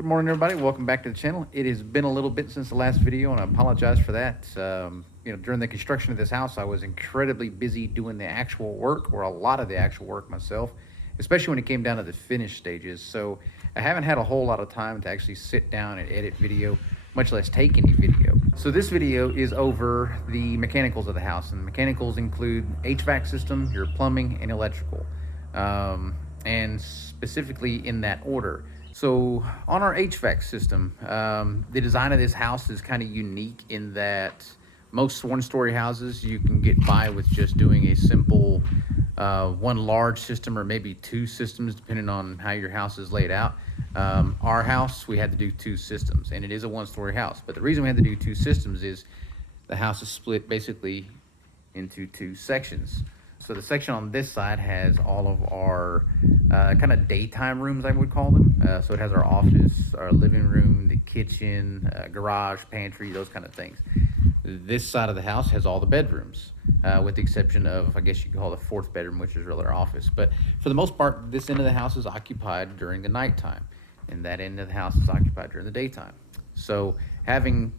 Good morning, everybody. Welcome back to the channel. It has been a little bit since the last video, and I apologize for that. During the construction of this house, I was incredibly busy doing the actual work, or a lot of the actual work myself, especially when it came down to the finish stages. So I haven't had a whole lot of time to actually sit down and edit video, much less take any video. So this video is over the mechanicals of the house, and the mechanicals include HVAC system, your plumbing, and electrical, and specifically in that order. So on our HVAC system, the design of this house is kind of unique in that most one-story houses you can get by with just doing a simple one large system or maybe two systems depending on how your house is laid out. Our house, we had to do two systems, and it is a one-story house. But the reason we had to do two systems is the house is split basically into two sections. So the section on this side has all of our kind of daytime rooms, I would call them. So it has our office, our living room, the kitchen, garage, pantry, those kind of things. This side of the house has all the bedrooms, with the exception of, I guess you could call the fourth bedroom, which is really our office. But for the most part, this end of the house is occupied during the nighttime, and that end of the house is occupied during the daytime. So having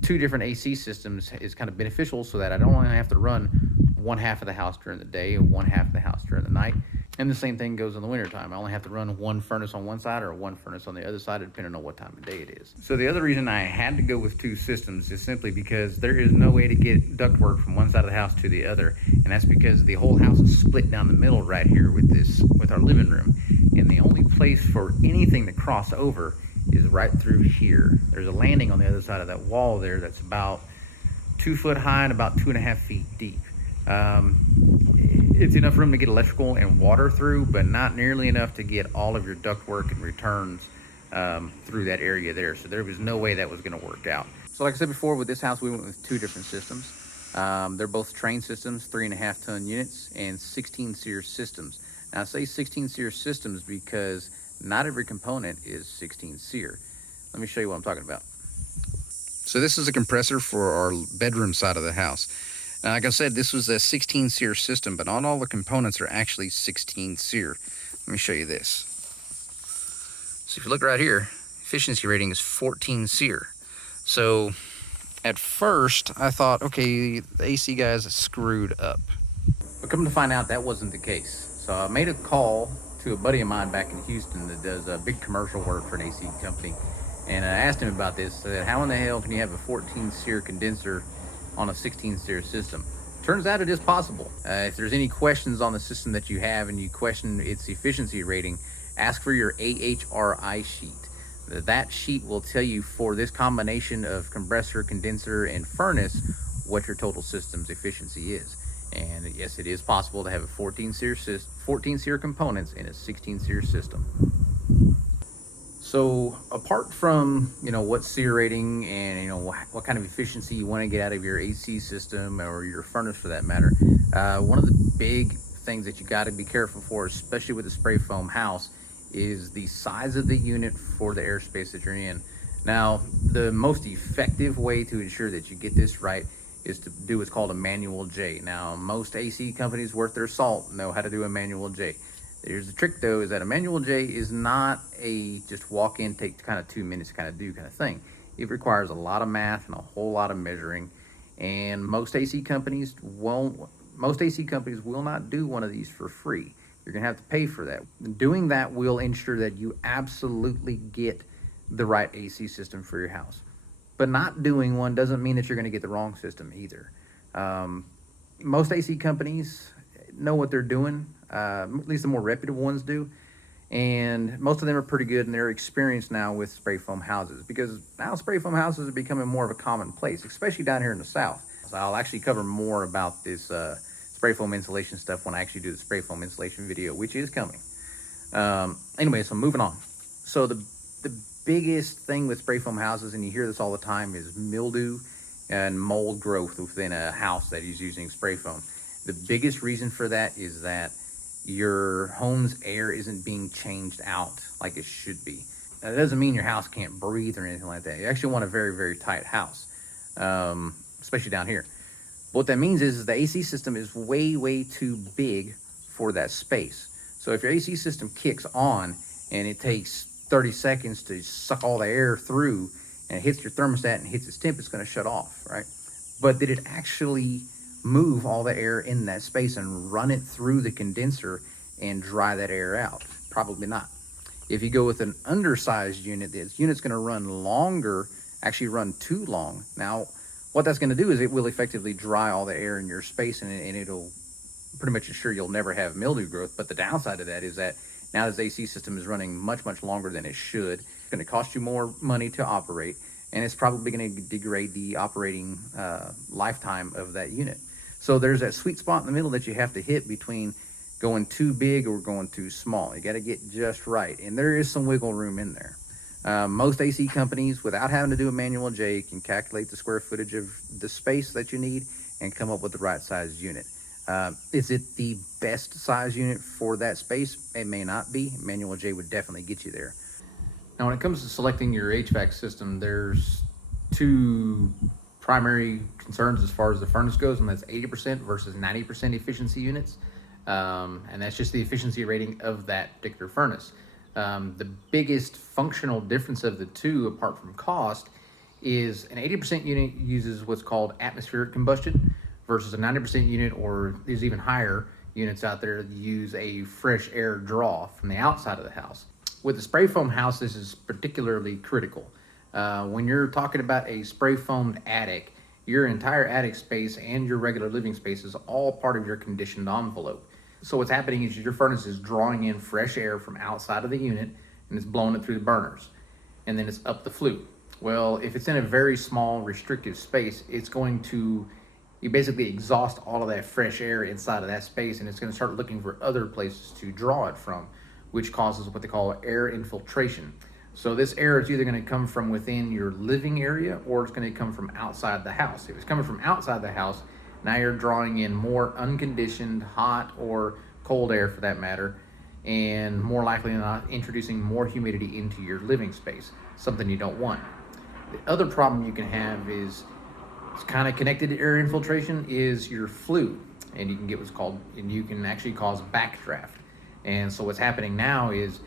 two different AC systems is kind of beneficial so that I don't only have to run one half of the house during the day and one half of the house during the night. And the same thing goes in the wintertime. I only have to run one furnace on one side or one furnace on the other side, depending on what time of day it is. So the other reason I had to go with two systems is simply because there is no way to get ductwork from one side of the house to the other. And that's because the whole house is split down the middle right here with our living room. And the only place for anything to cross over is right through here. There's a landing on the other side of that wall there that's about 2 foot high and about 2.5 feet deep. It's enough room to get electrical and water through, but not nearly enough to get all of your ductwork and returns through that area there. So there was no way that was going to work out. So like I said before, with this house, we went with two different systems. They're both train systems, 3.5 ton units, and 16 SEER systems. Now I say 16 SEER systems because not every component is 16 SEER. Let me show you what I'm talking about. So this is a compressor for our bedroom side of the house. Now, like I said, this was a 16 SEER system, but not all the components are actually 16 SEER. Let me show you this. So if you look right here, efficiency rating is 14 SEER. So at first I thought, okay, the AC guys screwed up. But come to find out, that wasn't the case. So I made a call to a buddy of mine back in Houston that does big commercial work for an AC company. And I asked him about this. I said, how in the hell can you have a 14 SEER condenser on a 16 SEER system? Turns out it is possible. If there's any questions on the system that you have and you question its efficiency rating, ask for your AHRI sheet. That sheet will tell you for this combination of compressor, condenser, and furnace what your total system's efficiency is. And yes, it is possible to have a 14 SEER components in a 16 SEER system. So apart from, what SEER rating and, what kind of efficiency you want to get out of your AC system or your furnace for that matter, one of the big things that you got to be careful for, especially with a spray foam house, is the size of the unit for the airspace that you're in. Now, the most effective way to ensure that you get this right is to do what's called a manual J. Now, most AC companies worth their salt know how to do a manual J. Here's the trick though, is that a manual J is not a just walk in, take kind of 2 minutes kind of do kind of thing. It requires a lot of math and a whole lot of measuring, and most AC companies will not do one of these for free. You're gonna have to pay for that. Doing that will ensure that you absolutely get the right AC system for your house. But not doing one doesn't mean that you're gonna get the wrong system either. Most AC companies know what they're doing. At least the more reputable ones do, and most of them are pretty good, and they're experienced now with spray foam houses, because now spray foam houses are becoming more of a commonplace, especially down here in the South. So I'll actually cover more about this spray foam insulation stuff when I actually do the spray foam insulation video, which is coming. Anyway, so moving on. So the biggest thing with spray foam houses, and you hear this all the time, is mildew and mold growth within a house that is using spray foam. The biggest reason for that is that your home's air isn't being changed out like it should be. That doesn't mean your house can't breathe or anything like that. You actually want a very, very tight house, especially down here. What that means is the AC system is way, way too big for that space. So if your AC system kicks on and it takes 30 seconds to suck all the air through, and it hits your thermostat and hits its temp, it's going to shut off, right? But did it actually move all the air in that space and run it through the condenser and dry that air out? Probably not. If you go with an undersized unit, this unit's going to run longer, actually run too long. Now, what that's going to do is it will effectively dry all the air in your space, and it'll pretty much ensure you'll never have mildew growth. But the downside of that is that now this AC system is running much, much longer than it should. It's going to cost you more money to operate, and it's probably going to degrade the operating lifetime of that unit. So there's that sweet spot in the middle that you have to hit between going too big or going too small. You got to get just right, and there is some wiggle room in there. Most AC companies, without having to do a manual J, can calculate the square footage of the space that you need and come up with the right size unit. Is it the best size unit for that space? It may not be. Manual J would definitely get you there. Now, when it comes to selecting your HVAC system, there's two primary concerns as far as the furnace goes, and that's 80% versus 90% efficiency units. And that's just the efficiency rating of that particular furnace. The biggest functional difference of the two, apart from cost, is an 80% unit uses what's called atmospheric combustion versus a 90% unit, or there's even higher units out there that use a fresh air draw from the outside of the house. With a spray foam house, this is particularly critical. When you're talking about a spray foamed attic, your entire attic space and your regular living space is all part of your conditioned envelope. So what's happening is your furnace is drawing in fresh air from outside of the unit, and it's blowing it through the burners, and then it's up the flue. Well, if it's in a very small restrictive space, it's going to, you basically exhaust all of that fresh air inside of that space, and it's going to start looking for other places to draw it from, which causes what they call air infiltration. So this air is either going to come from within your living area, or it's going to come from outside the house. If it's coming from outside the house, now you're drawing in more unconditioned, hot or cold air for that matter, and more likely than not introducing more humidity into your living space, something you don't want. The other problem you can have is, it's kind of connected to air infiltration, is your flue, and you can get what's called, and you can actually cause backdraft. And so what's happening now is,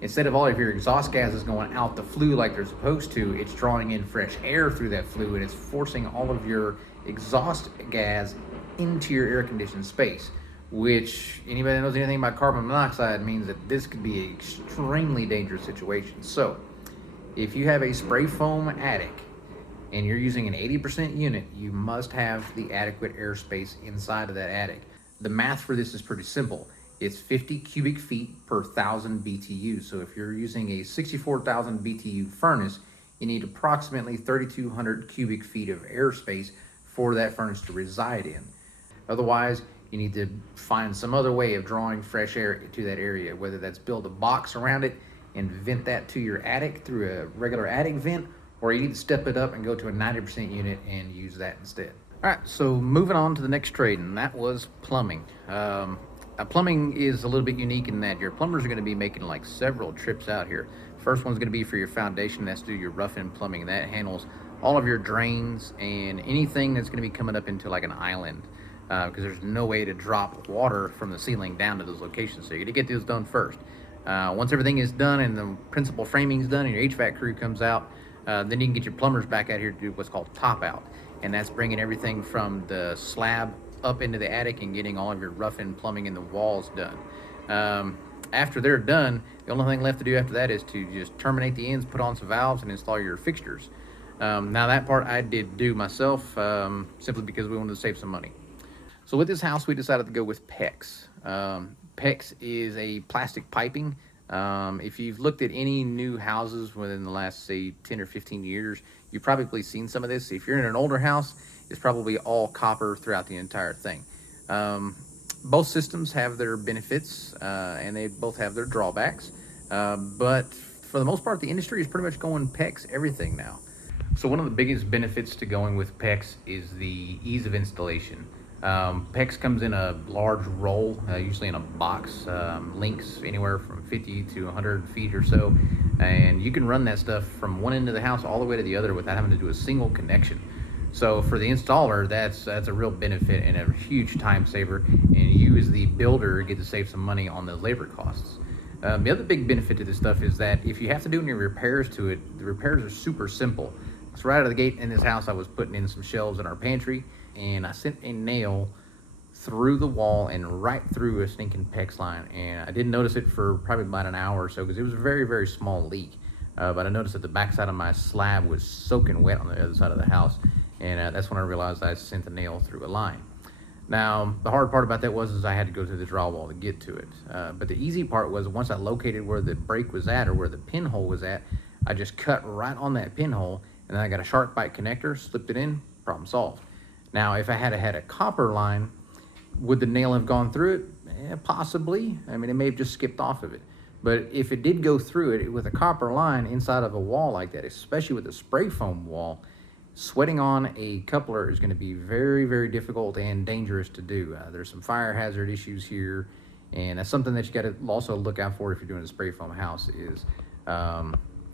instead of all of your exhaust gases going out the flue like they're supposed to, it's drawing in fresh air through that flue, and it's forcing all of your exhaust gas into your air conditioned space, which anybody that knows anything about carbon monoxide means that this could be an extremely dangerous situation. So if you have a spray foam attic and you're using an 80% unit, you must have the adequate airspace inside of that attic. The math for this is pretty simple. It's 50 cubic feet per 1,000 BTU. So if you're using a 64,000 BTU furnace, you need approximately 3,200 cubic feet of airspace for that furnace to reside in. Otherwise, you need to find some other way of drawing fresh air to that area, whether that's build a box around it and vent that to your attic through a regular attic vent, or you need to step it up and go to a 90% unit and use that instead. All right, so moving on to the next trade, and that was plumbing. Plumbing is a little bit unique in that your plumbers are going to be making like several trips out here. First one's going to be for your foundation. That's to do your rough-in plumbing. That handles all of your drains and anything that's going to be coming up into like an island, because there's no way to drop water from the ceiling down to those locations. So you got to get those done first. Once everything is done and the principal framing is done and your HVAC crew comes out, then you can get your plumbers back out here to do what's called top out. And that's bringing everything from the slab up into the attic and getting all of your rough-in plumbing in the walls done. After they're done, the only thing left to do after that is to just terminate the ends, put on some valves, and install your fixtures. Now that part I did do myself, simply because we wanted to save some money. So with this house, we decided to go with Pecs. Pecs is a plastic piping. If you've looked at any new houses within the last, say, 10 or 15 years, you've probably seen some of this. If you're in an older house, it's probably all copper throughout the entire thing. Both systems have their benefits, and they both have their drawbacks. But for the most part, the industry is pretty much going Pecs everything now. So one of the biggest benefits to going with Pecs is the ease of installation. Pecs comes in a large roll, usually in a box, links anywhere from 50 to 100 feet or so, and you can run that stuff from one end of the house all the way to the other without having to do a single connection. So for the installer, that's a real benefit and a huge time saver, and you as the builder get to save some money on the labor costs. The other big benefit to this stuff is that if you have to do any repairs to it, the repairs are super simple. So right out of the gate in this house, I was putting in some shelves in our pantry, and I sent a nail through the wall and right through a stinking PEX line. And I didn't notice it for probably about an hour or so because it was a very, very small leak. But I noticed that the backside of my slab was soaking wet on the other side of the house. And that's when I realized I sent the nail through a line. Now, the hard part about that was I had to go through the drywall to get to it. But the easy part was once I located where the break was at or where the pinhole was at, I just cut right on that pinhole, and then I got a shark bite connector, slipped it in, problem solved. Now, if I had had a copper line, would the nail have gone through it? Possibly. I mean, it may have just skipped off of it. But if it did go through it with a copper line inside of a wall like that, especially with a spray foam wall, sweating on a coupler is going to be very, very difficult and dangerous to do. There's some fire hazard issues here, and that's something that you got to also look out for if you're doing a spray foam house is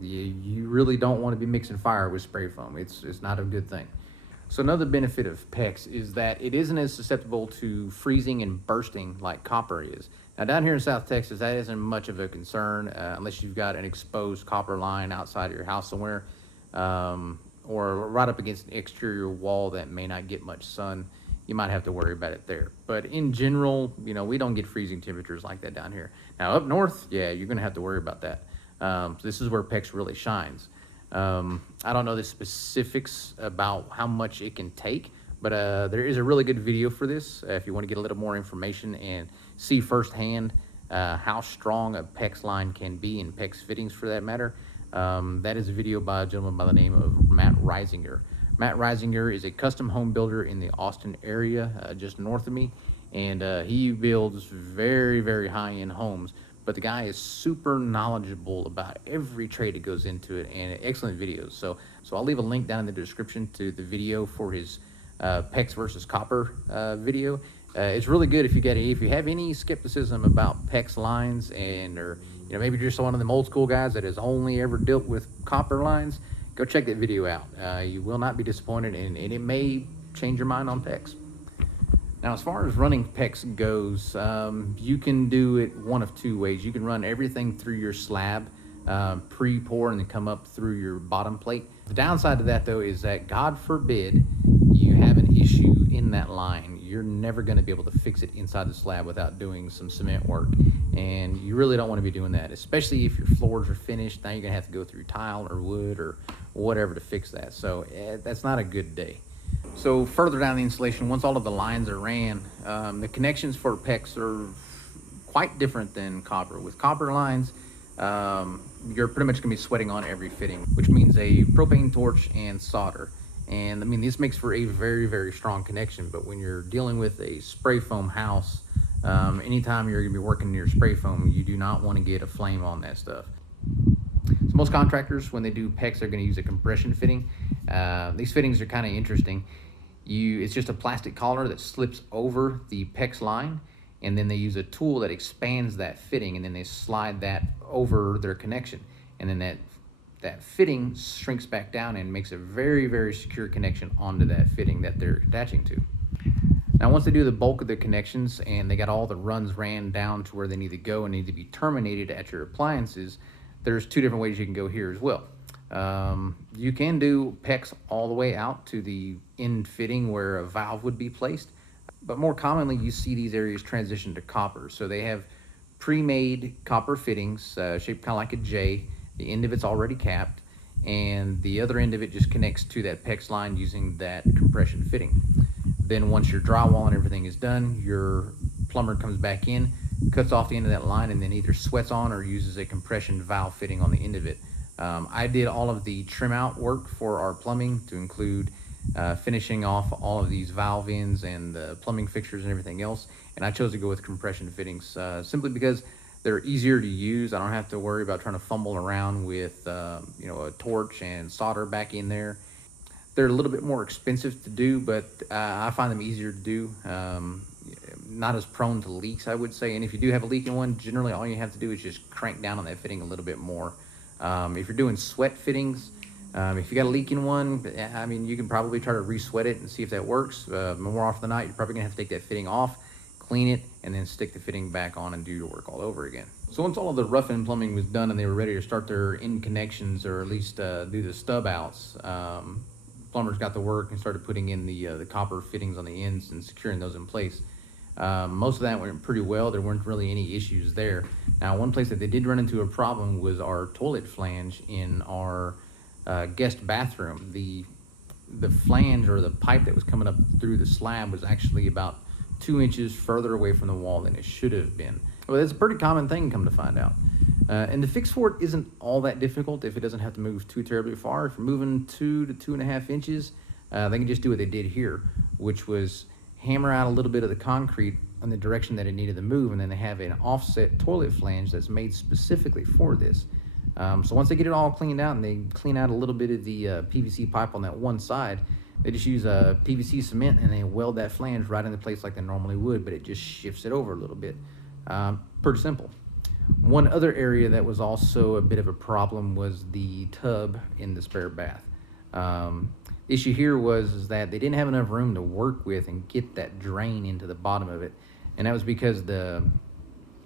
you really don't want to be mixing fire with spray foam. It's not a good thing. So another benefit of PEX is that it isn't as susceptible to freezing and bursting like copper is. Now down here in South Texas, that isn't much of a concern unless you've got an exposed copper line outside of your house somewhere. Or right up against an exterior wall that may not get much sun, you might have to worry about it there. But in general, we don't get freezing temperatures like that down here. Now up north, yeah, you're gonna have to worry about that. So this is where PEX really shines. I don't know the specifics about how much it can take, but there is a really good video for this if you want to get a little more information and see firsthand how strong a PEX line can be, and PEX fittings for that matter. That is a video by a gentleman by the name of Matt Reisinger. Matt Reisinger is a custom home builder in the Austin area, just north of me, and he builds very, very high-end homes. But the guy is super knowledgeable about every trade that goes into it, and excellent videos. So I'll leave a link down in the description to the video for his PEX versus copper video. It's really good if you have any skepticism about PEX lines, or maybe you're just one of them old school guys that has only ever dealt with copper lines. Go check that video out. You will not be disappointed, and it may change your mind on PEX. Now, as far as running PEX goes, you can do it one of two ways. You can run everything through your slab, pre-pour, and then come up through your bottom plate. The downside to that, though, is that God forbid you have an issue in that line. You're never going to be able to fix it inside the slab without doing some cement work. And you really don't want to be doing that, especially if your floors are finished. Now you're going to have to go through tile or wood or whatever to fix that. So that's not a good day. So further down the installation, once all of the lines are ran, the connections for PEX are quite different than copper. With copper lines, you're pretty much going to be sweating on every fitting, which means a propane torch and solder. And I mean, this makes for a very, very strong connection. But when you're dealing with a spray foam house, anytime you're going to be working near spray foam, you do not want to get a flame on that stuff. So most contractors, when they do PEX, they're going to use a compression fitting. These fittings are kind of interesting. It's just a plastic collar that slips over the PEX line, and then they use a tool that expands that fitting, and then they slide that over their connection, and then that fitting shrinks back down and makes a very, very secure connection onto that fitting that they're attaching to. Now, once they do the bulk of the connections and they got all the runs ran down to where they need to go and need to be terminated at your appliances, there's two different ways you can go here as well. You can do PEX all the way out to the end fitting where a valve would be placed, but more commonly you see these areas transition to copper. So they have pre-made copper fittings shaped kind of like a J. The end of it's already capped, and the other end of it just connects to that PEX line using that compression fitting. Then once your drywall and everything is done, your plumber comes back in, cuts off the end of that line, and then either sweats on or uses a compression valve fitting on the end of it. I did all of the trim out work for our plumbing to include finishing off all of these valve ends and the plumbing fixtures and everything else, and I chose to go with compression fittings simply because they're easier to use. I don't have to worry about trying to fumble around with a torch and solder back in there. They're a little bit more expensive to do, but I find them easier to do. Not as prone to leaks, I would say. And if you do have a leak in one, generally all you have to do is just crank down on that fitting a little bit more. If you're doing sweat fittings, if you got a leak in one, I mean, you can probably try to re-sweat it and see if that works. More often than not, you're probably gonna have to take that fitting off, clean it, and then stick the fitting back on and do your work all over again. So once all of the rough-in plumbing was done and they were ready to start their in connections, or at least do the stub outs, plumbers got to work and started putting in the copper fittings on the ends and securing those in place. Most of that went pretty well. There weren't really any issues there. Now, one place that they did run into a problem was our toilet flange in our guest bathroom. The flange, or the pipe that was coming up through the slab, was actually about 2 inches further away from the wall than it should have been. Well, it's a pretty common thing, come to find out. And the fix for it isn't all that difficult if it doesn't have to move too terribly far. If you're moving 2 to 2.5 inches, they can just do what they did here, which was hammer out a little bit of the concrete in the direction that it needed to move, and then they have an offset toilet flange that's made specifically for this. So once they get it all cleaned out and they clean out a little bit of the PVC pipe on that one side, they just use PVC cement and they weld that flange right into place like they normally would, but it just shifts it over a little bit. Pretty simple. One other area that was also a bit of a problem was the tub in the spare bath. Issue here was that they didn't have enough room to work with and get that drain into the bottom of it, and that was because the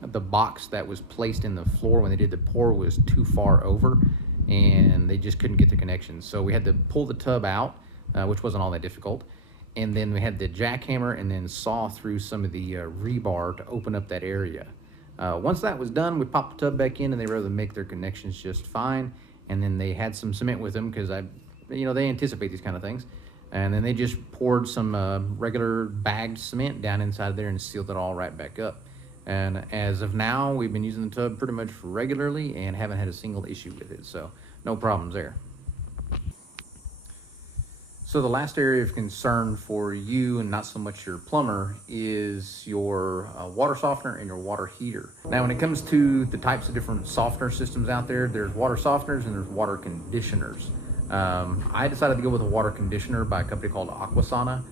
box that was placed in the floor when they did the pour was too far over, and they just couldn't get the connections. So we had to pull the tub out, which wasn't all that difficult, and then we had to jackhammer and then saw through some of the rebar to open up that area. Once that was done, we popped the tub back in and they were able to make their connections just fine. And then they had some cement with them because they anticipate these kind of things. And then they just poured some regular bagged cement down inside there and sealed it all right back up. And as of now, we've been using the tub pretty much regularly and haven't had a single issue with it. So no problems there. So the last area of concern for you, and not so much your plumber, is your water softener and your water heater. Now, when it comes to the types of different softener systems out there, there's water softeners and there's water conditioners. I decided to go with a water conditioner by a company called Aquasauna.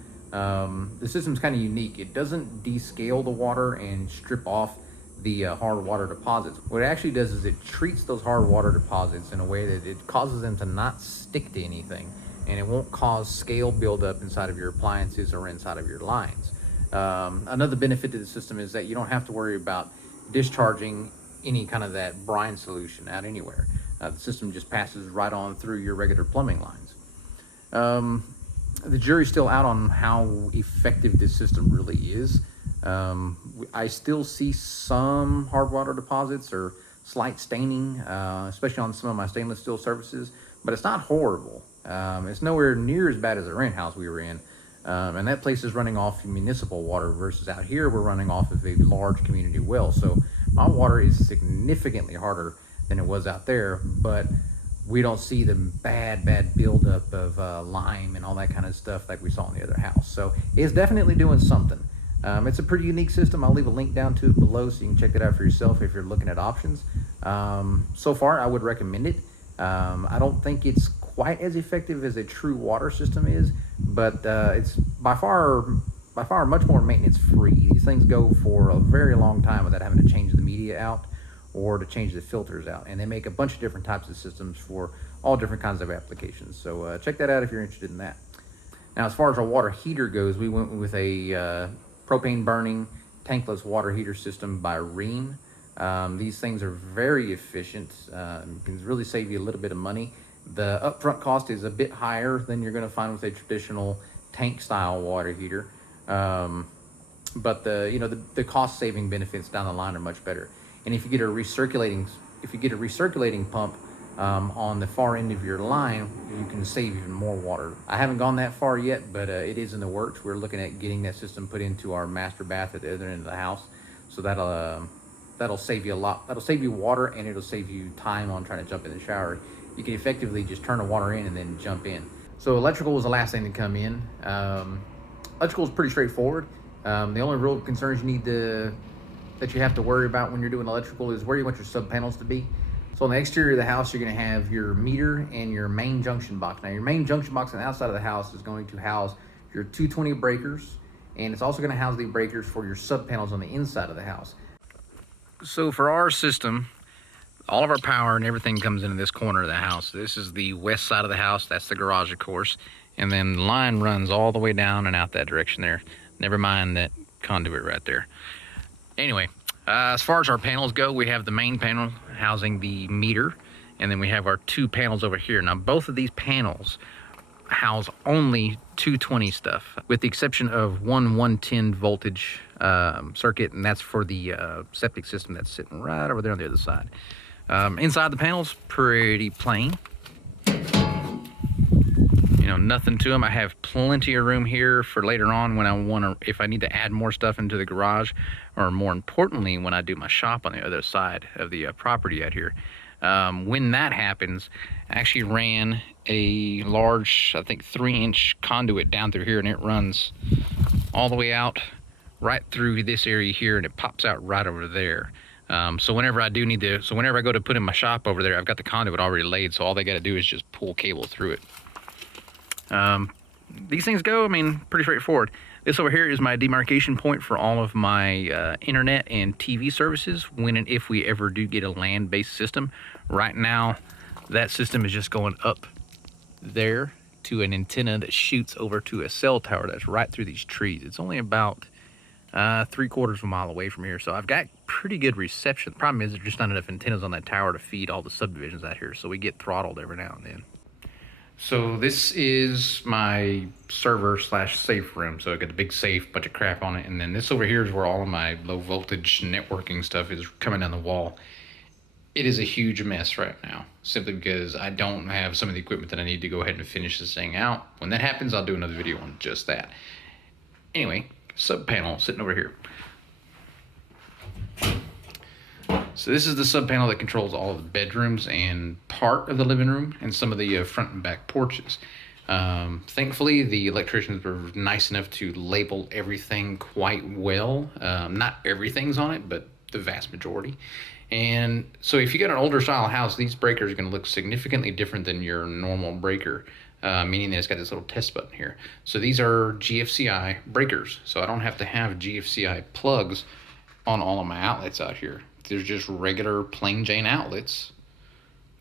The system's kind of unique. It doesn't descale the water and strip off the hard water deposits. What it actually does is it treats those hard water deposits in a way that it causes them to not stick to anything, and it won't cause scale buildup inside of your appliances or inside of your lines. Another benefit to the system is that you don't have to worry about discharging any kind of that brine solution out anywhere. The system just passes right on through your regular plumbing lines. The jury's still out on how effective this system really is. I still see some hard water deposits or slight staining, especially on some of my stainless steel surfaces, but it's not horrible. It's nowhere near as bad as the rent house we were in. And that place is running off municipal water versus out here we're running off of a large community well. So my water is significantly harder than it was out there, but we don't see the bad buildup of lime and all that kind of stuff like we saw in the other house. So it's definitely doing something. It's a pretty unique system. I'll leave a link down to it below so you can check that out for yourself if you're looking at options. So far, I would recommend it. I don't think it's quite as effective as a true water system is, but it's by far much more maintenance free. These things go for a very long time without having to change the media out or to change the filters out, and they make a bunch of different types of systems for all different kinds of applications. So check that out if you're interested in that. Now, as far as our water heater goes, we went with a propane burning tankless water heater system by Rheem. These things are very efficient. Can really save you a little bit of money. The upfront cost is a bit higher than you're going to find with a traditional tank style water heater, but the cost saving benefits down the line are much better. And if you get a recirculating pump on the far end of your line, you can save even more water. I haven't gone that far yet, but it is in the works. We're looking at getting that system put into our master bath at the other end of the house, so that'll save you a lot. That'll save you water, and it'll save you time on trying to jump in the shower. You can effectively just turn the water in and then jump in. So electrical was the last thing to come in. Electrical is pretty straightforward. The only real concerns that you have to worry about when you're doing electrical is where you want your sub panels to be. So on the exterior of the house, you're going to have your meter and your main junction box. Now, your main junction box on the outside of the house is going to house your 220 breakers, and it's also going to house the breakers for your sub panels on the inside of the house. So for our system, all of our power and everything comes into this corner of the house. This is the west side of the house. That's the garage, of course. And then the line runs all the way down and out that direction there. Never mind that conduit right there. Anyway, As far as our panels go, we have the main panel housing the meter, and then we have our 2 panels over here. Now, both of these panels house only 220 stuff, with the exception of one 110 voltage circuit, and that's for the septic system that's sitting right over there on the other side. Inside the panels, pretty plain. You know, nothing to them. I have plenty of room here for later on when I want to, if I need to add more stuff into the garage, or more importantly, when I do my shop on the other side of the property out here. When that happens, I actually ran a large, I think 3-inch conduit down through here, and it runs all the way out right through this area here, and it pops out right over there. So whenever I go to put in my shop over there, I've got the conduit already laid, so all they got to do is just pull cable through it. These things go, I mean, pretty straightforward. This over here is my demarcation point for all of my internet and TV services when and if we ever do get a land-based system. Right now, that system is just going up there to an antenna that shoots over to a cell tower that's right through these trees. It's only about 3/4 of a mile away from here, so I've got pretty good reception. The problem is there's just not enough antennas on that tower to feed all the subdivisions out here, so we get throttled every now and then. So this is my server / safe room. So I got the big safe, bunch of crap on it. And then this over here is where all of my low voltage networking stuff is coming down the wall. It is a huge mess right now, simply because I don't have some of the equipment that I need to go ahead and finish this thing out. When that happens, I'll do another video on just that. Anyway, sub panel sitting over here. So this is the sub panel that controls all of the bedrooms and part of the living room and some of the front and back porches. Thankfully, the electricians were nice enough to label everything quite well. Not everything's on it, but the vast majority. And so if you got an older style house, these breakers are going to look significantly different than your normal breaker, meaning that it's got this little test button here. So these are GFCI breakers. So I don't have to have GFCI plugs on all of my outlets out here. There's just regular plain Jane outlets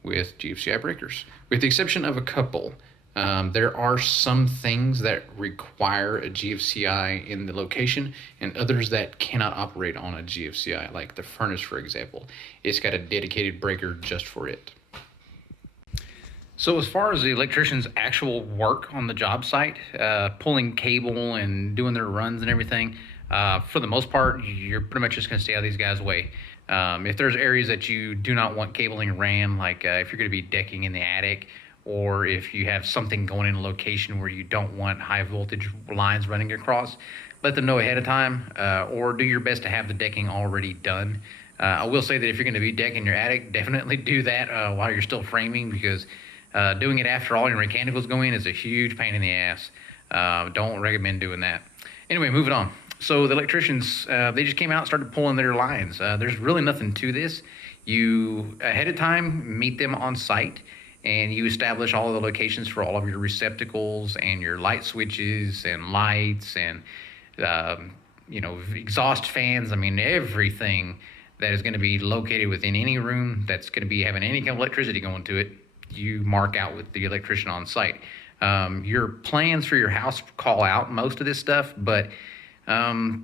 with GFCI breakers. With the exception of a couple, there are some things that require a GFCI in the location and others that cannot operate on a GFCI, like the furnace, for example. It's got a dedicated breaker just for it. So as far as the electrician's actual work on the job site, pulling cable and doing their runs and everything, for the most part, you're pretty much just going to stay out of these guys' way. If there's areas that you do not want cabling ran, like if you're going to be decking in the attic, or if you have something going in a location where you don't want high voltage lines running across, let them know ahead of time, or do your best to have the decking already done. I will say that if you're going to be decking your attic, definitely do that while you're still framing, because doing it after all your mechanicals go in is a huge pain in the ass. Don't recommend doing that. Anyway, moving on. So the electricians, they just came out and started pulling their lines. There's really nothing to this. You, ahead of time, meet them on site, and you establish all of the locations for all of your receptacles and your light switches and lights and, exhaust fans. I mean, everything that is going to be located within any room that's going to be having any kind of electricity going to it, you mark out with the electrician on site. Your plans for your house call out most of this stuff, but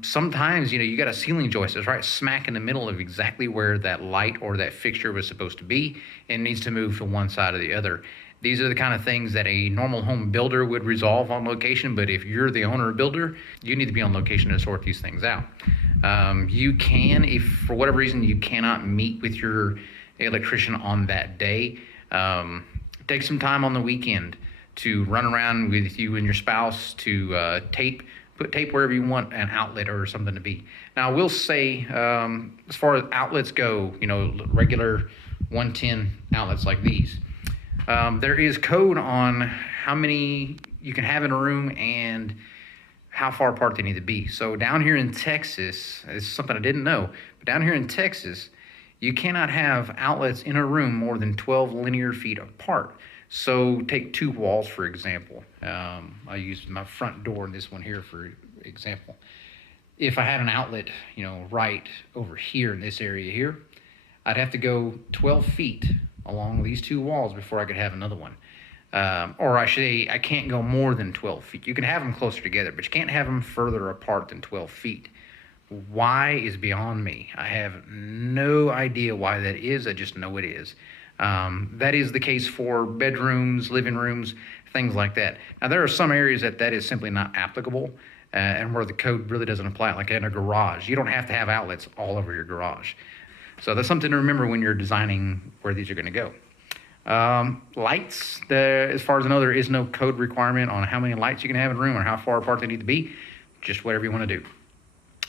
sometimes, you got a ceiling joist that's right smack in the middle of exactly where that light or that fixture was supposed to be and needs to move to one side or the other. These are the kind of things that a normal home builder would resolve on location, but if you're the owner or builder, you need to be on location to sort these things out. You can, if for whatever reason you cannot meet with your electrician on that day, take some time on the weekend to run around with you and your spouse to put tape wherever you want an outlet or something to be. Now, I will say, as far as outlets go, regular 110 outlets like these, there is code on how many you can have in a room and how far apart they need to be. So down here in Texas, it's something I didn't know, but down here in Texas, you cannot have outlets in a room more than 12 linear feet apart. So take 2 walls, for example. I use my front door in this one here, for example. If I had an outlet, right over here in this area here, I'd have to go 12 feet along these 2 walls before I could have another one. Or I should say, I can't go more than 12 feet. You can have them closer together, but you can't have them further apart than 12 feet. Why is beyond me. I have no idea why that is. I just know it is. That is the case for bedrooms, living rooms, things like that. Now, there are some areas that is simply not applicable, and where the code really doesn't apply, like in a garage. You don't have to have outlets all over your garage. So that's something to remember when you're designing where these are going to go. Lights, as far as I know, there is no code requirement on how many lights you can have in a room or how far apart they need to be. Just whatever you want to do.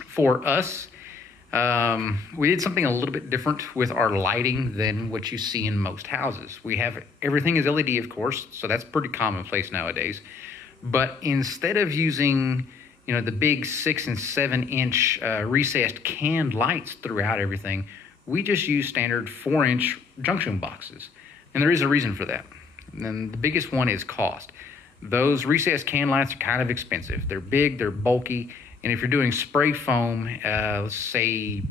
For us, we did something a little bit different with our lighting than what you see in most houses. We have everything is LED, of course, so that's pretty commonplace nowadays. But instead of using, the big 6 and 7 inch recessed canned lights throughout everything, we just use standard 4-inch junction boxes. And there is a reason for that. And then the biggest one is cost. Those recessed can lights are kind of expensive. They're big, they're bulky, and if you're doing spray foam, let's say,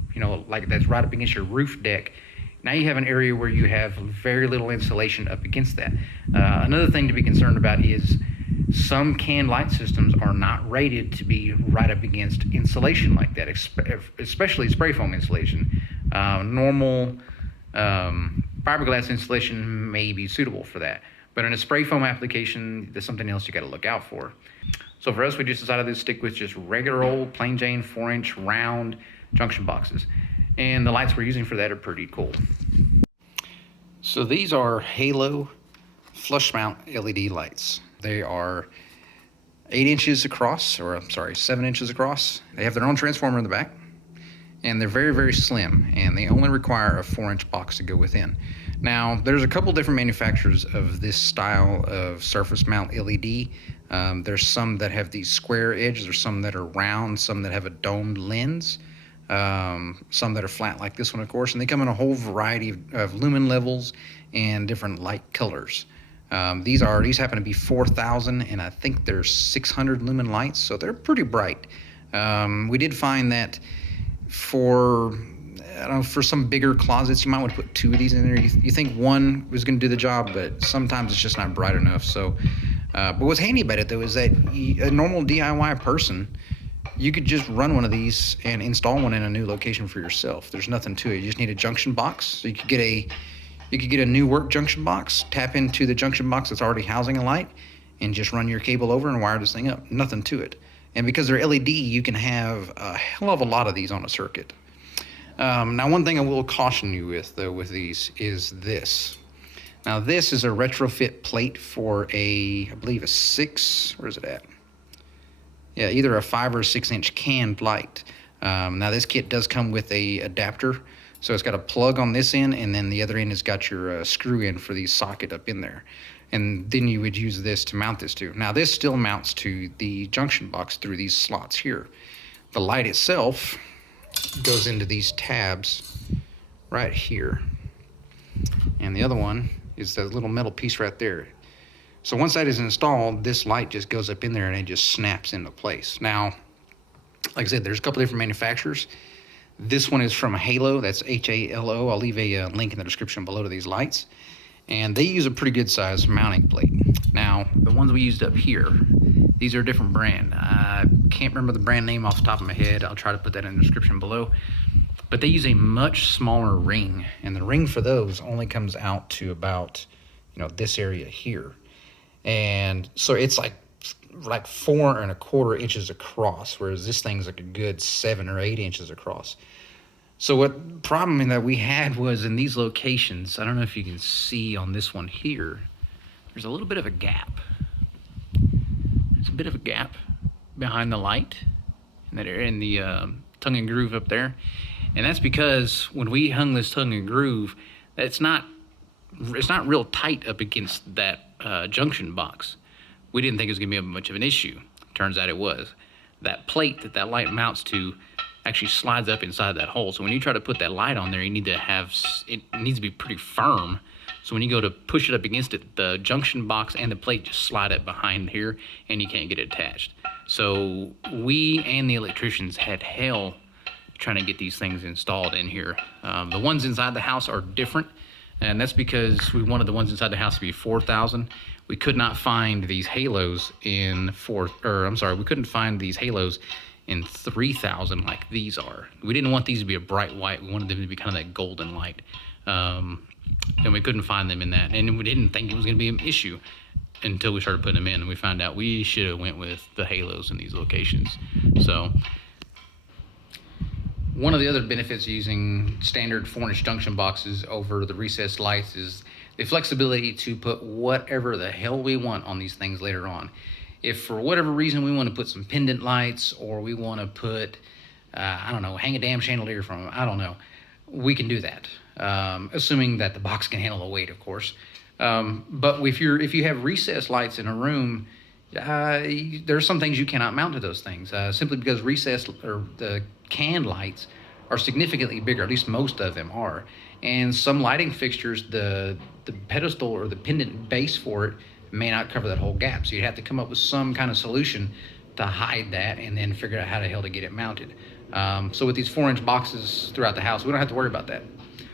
like that's right up against your roof deck, now you have an area where you have very little insulation up against that. Another thing to be concerned about is some canned light systems are not rated to be right up against insulation like that, especially spray foam insulation. Normal fiberglass insulation may be suitable for that. But in a spray foam application, there's something else you got to look out for. So for us, we just decided to stick with just regular old plain Jane 4-inch round junction boxes. And the lights we're using for that are pretty cool. So these are Halo flush mount LED lights. They are 8 inches across, 7 inches across. They have their own transformer in the back. And they're very, very slim, and they only require a 4-inch box to go within. Now, there's a couple different manufacturers of this style of surface mount LED. There's some that have these square edges, there's some that are round, some that have a domed lens, some that are flat like this one, of course, and they come in a whole variety of lumen levels and different light colors. These happen to be 4,000, and I think there's 600 lumen lights, so they're pretty bright. We did find that for some bigger closets, you might want to put 2 of these in there. You think one was going to do the job, but sometimes it's just not bright enough. So, but what's handy about it though is that a normal DIY person, you could just run one of these and install one in a new location for yourself. There's nothing to it. You just need a junction box. So you could get a new work junction box, tap into the junction box that's already housing a light, and just run your cable over and wire this thing up. Nothing to it. And because they're LED, you can have a hell of a lot of these on a circuit. Now, one thing I will caution you with, though, with these is this. Now, this is a retrofit plate for I believe a 6, where is it at? Yeah, either a 5 or 6 inch canned light. Now, this kit does come with a adapter. So it's got a plug on this end, and then the other end has got your screw in for the socket up in there. And then you would use this to mount this to. Now, this still mounts to the junction box through these slots here. The light itself goes into these tabs right here. And the other one is that little metal piece right there. So once that is installed, this light just goes up in there and it just snaps into place. Now, like I said, there's a couple different manufacturers. This one is from Halo, that's H-A-L-O. I'll leave a link in the description below to these lights. And they use a pretty good size mounting plate. Now, the ones we used up here, these are a different brand. I can't remember the brand name off the top of my head. I'll try to put that in the description below. But they use a much smaller ring, and the ring for those only comes out to about, this area here. And so it's like 4 1/4 inches across, whereas this thing's like a good 7 or 8 inches across. So what problem that we had was in these locations, I don't know if you can see on this one here, there's a little bit of a gap. There's a bit of a gap behind the light in that area, in the tongue and groove up there. And that's because when we hung this tongue and groove, it's not real tight up against that junction box. We didn't think it was gonna be much of an issue. Turns out it was. That plate that light mounts to actually slides up inside that hole. So when you try to put that light on there, it needs to be pretty firm. So when you go to push it up against it, the junction box and the plate just slide up behind here and you can't get it attached. So we and the electricians had hell trying to get these things installed in here. The ones inside the house are different, and that's because we wanted the ones inside the house to be 4,000. We could not find these halos we couldn't find these halos and 3,000 like these are. We didn't want these to be a bright white. We wanted them to be kind of that golden light. And we couldn't find them in that. And we didn't think it was going to be an issue until we started putting them in, and we found out we should have went with the halos in these locations. So one of the other benefits of using standard 4-inch junction boxes over the recessed lights is the flexibility to put whatever the hell we want on these things later on. If for whatever reason we want to put some pendant lights, or we want to put, I don't know, hang a damn chandelier from them, I don't know, we can do that, assuming that the box can handle the weight, of course. But if you have recessed lights in a room, there's some things you cannot mount to those things, simply because recessed or the canned lights are significantly bigger. At least most of them are. And some lighting fixtures, the pedestal or the pendant base for it may not cover that whole gap. So you'd have to come up with some kind of solution to hide that, and then figure out how the hell to get it mounted. So with these 4-inch boxes throughout the house, we don't have to worry about that.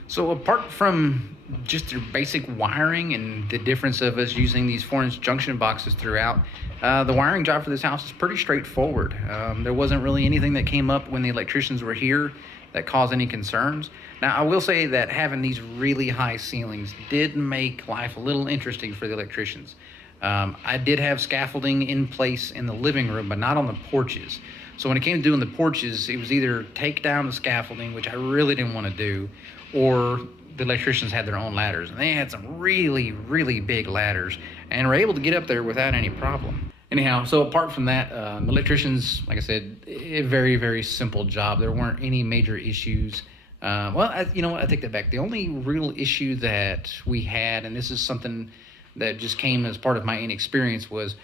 So apart from just your basic wiring and the difference of us using these 4-inch junction boxes throughout, the wiring job for this house is pretty straightforward. There wasn't really anything that came up when the electricians were here that caused any concerns. Now, I will say that having these really high ceilings did make life a little interesting for the electricians. I did have scaffolding in place in the living room, but not on the porches. So when it came to doing the porches, it was either take down the scaffolding, which I really didn't want to do, or the electricians had their own ladders. And they had some really, really big ladders and were able to get up there without any problem. Anyhow, so apart from that, the electricians, like I said, a very, very simple job. There weren't any major issues. You know what? I take that back. The only real issue that we had, and this is something that just came as part of my inexperience, was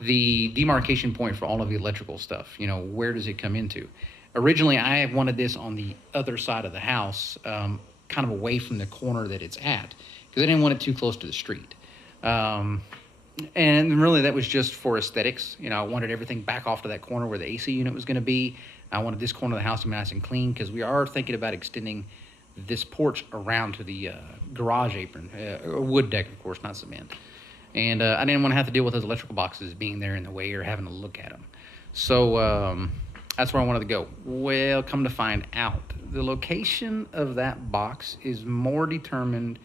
the demarcation point for all of the electrical stuff. You know, where does it come into? Originally, I wanted this on the other side of the house, kind of away from the corner that it's at, because I didn't want it too close to the street. And really, that was just for aesthetics. You know, I wanted everything back off to that corner where the AC unit was going to be. I wanted this corner of the house to be nice and clean, because we are thinking about extending this porch around to the garage apron, wood deck, of course, not cement. And I didn't want to have to deal with those electrical boxes being there in the way or having to look at them. So that's where I wanted to go. Well, come to find out, the location of that box is more determined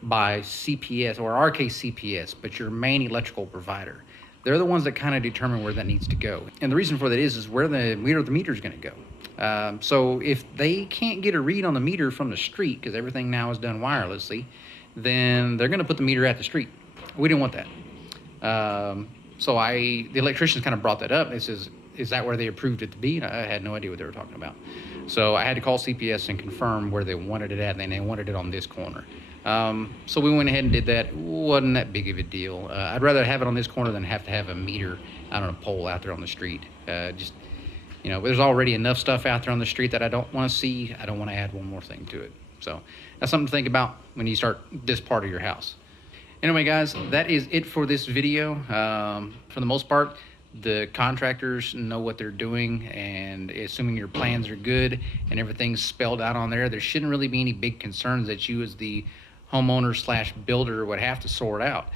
by CPS, or our case CPS, but your main electrical provider. They're the ones that kind of determine where that needs to go. And the reason for that is where the meter is going to go. So if they can't get a read on the meter from the street, because everything now is done wirelessly, then they're going to put the meter at the street. We didn't want that. So the electricians kind of brought that up. They says, is that where they approved it to be? And I had no idea what they were talking about. So I had to call CPS and confirm where they wanted it at, and they wanted it on this corner. So we went ahead and did that. Wasn't that big of a deal. I'd rather have it on this corner than have to have a meter out on a pole out there on the street. You know, there's already enough stuff out there on the street that I don't want to see. I don't want to add one more thing to it. So that's something to think about when you start this part of your house. Anyway, guys, that is it for this video. For the most part, the contractors know what they're doing, and assuming your plans are good and everything's spelled out on there, there shouldn't really be any big concerns that you as the homeowner / builder would have to sort out.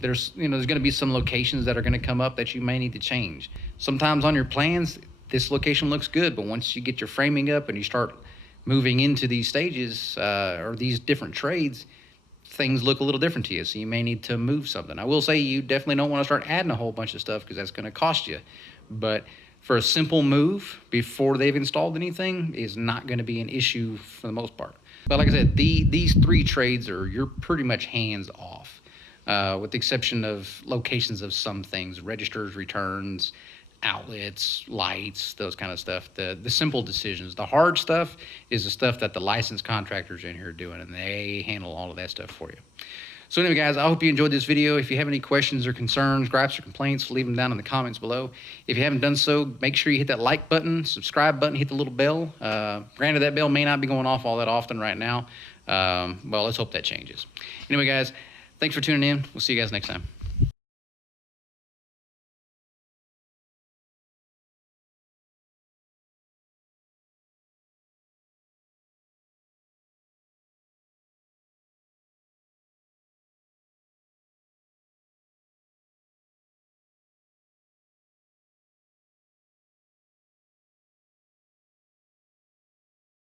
There's going to be some locations that are going to come up that you may need to change. Sometimes on your plans, this location looks good, but once you get your framing up and you start moving into these stages or these different trades, things look a little different to you, so you may need to move something. I will say you definitely don't want to start adding a whole bunch of stuff, because that's going to cost you. But for a simple move before they've installed anything is not going to be an issue for the most part. But like I said, these 3 trades you're pretty much hands off, with the exception of locations of some things, registers, returns, outlets, lights, those kind of stuff. The simple decisions. The hard stuff is the stuff that the licensed contractors in here are doing, and they handle all of that stuff for you. So anyway, guys, I hope you enjoyed this video. If you have any questions or concerns, gripes or complaints, leave them down in the comments below. If you haven't done so, make sure you hit that like button, subscribe button, hit the little bell. Granted, that bell may not be going off all that often right now. Well, let's hope that changes. Anyway, guys, thanks for tuning in. We'll see you guys next time.